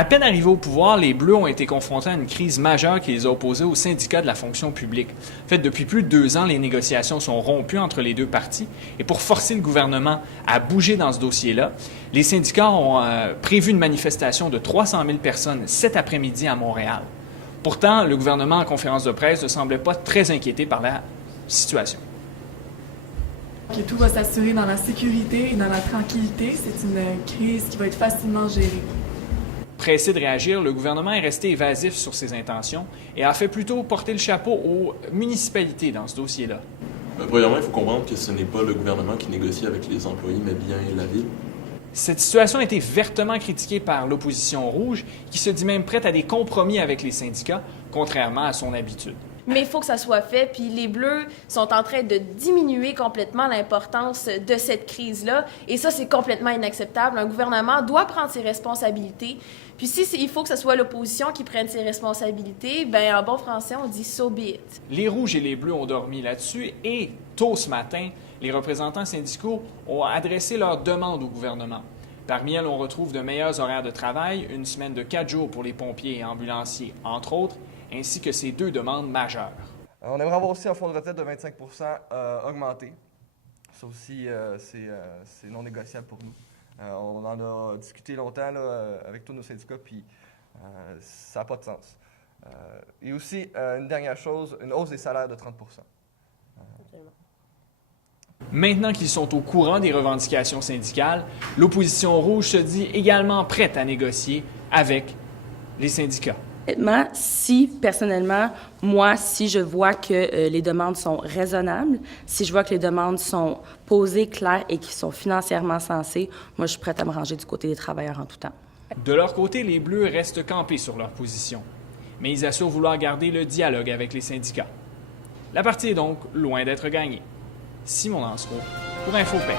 À peine arrivés au pouvoir, les Bleus ont été confrontés à une crise majeure qui les a opposés aux syndicats de la fonction publique. En fait, depuis plus de 2 ans, les négociations sont rompues entre les deux partis. Et pour forcer le gouvernement à bouger dans ce dossier-là, les syndicats ont prévu une manifestation de 300 000 personnes cet après-midi à Montréal. Pourtant, le gouvernement, en conférence de presse, ne semblait pas très inquiété par la situation. Que tout va s'assurer dans la sécurité et dans la tranquillité. C'est une crise qui va être facilement gérée. Pressé de réagir, le gouvernement est resté évasif sur ses intentions et a fait plutôt porter le chapeau aux municipalités dans ce dossier-là. Premièrement, il faut comprendre que ce n'est pas le gouvernement qui négocie avec les employés, mais bien la ville. Cette situation a été vertement critiquée par l'opposition rouge, qui se dit même prête à des compromis avec les syndicats, contrairement à son habitude. Mais il faut que ça soit fait, puis les Bleus sont en train de diminuer complètement l'importance de cette crise-là, et ça, c'est complètement inacceptable. Un gouvernement doit prendre ses responsabilités, puis si il faut que ce soit l'opposition qui prenne ses responsabilités, bien, en bon français, on dit « so be it ». Les Rouges et les Bleus ont dormi là-dessus, et tôt ce matin, les représentants syndicaux ont adressé leurs demandes au gouvernement. Parmi elles, on retrouve de meilleurs horaires de travail, une semaine de 4 jours pour les pompiers et ambulanciers, entre autres, ainsi que ces 2 demandes majeures. On aimerait avoir aussi un fonds de retraite de 25 augmenté. Ça aussi, c'est non négociable pour nous. On en a discuté longtemps là, avec tous nos syndicats, puis ça n'a pas de sens. Et aussi, une dernière chose, une hausse des salaires de 30 Maintenant qu'ils sont au courant des revendications syndicales, l'opposition rouge se dit également prête à négocier avec les syndicats. Si, personnellement, moi, si je vois que les demandes sont raisonnables, si je vois que les demandes sont posées, claires et qui sont financièrement sensées, moi, je suis prête à me ranger du côté des travailleurs en tout temps. De leur côté, les Bleus restent campés sur leur position, mais ils assurent vouloir garder le dialogue avec les syndicats. La partie est donc loin d'être gagnée. Simon Lancereau pour InfoPay.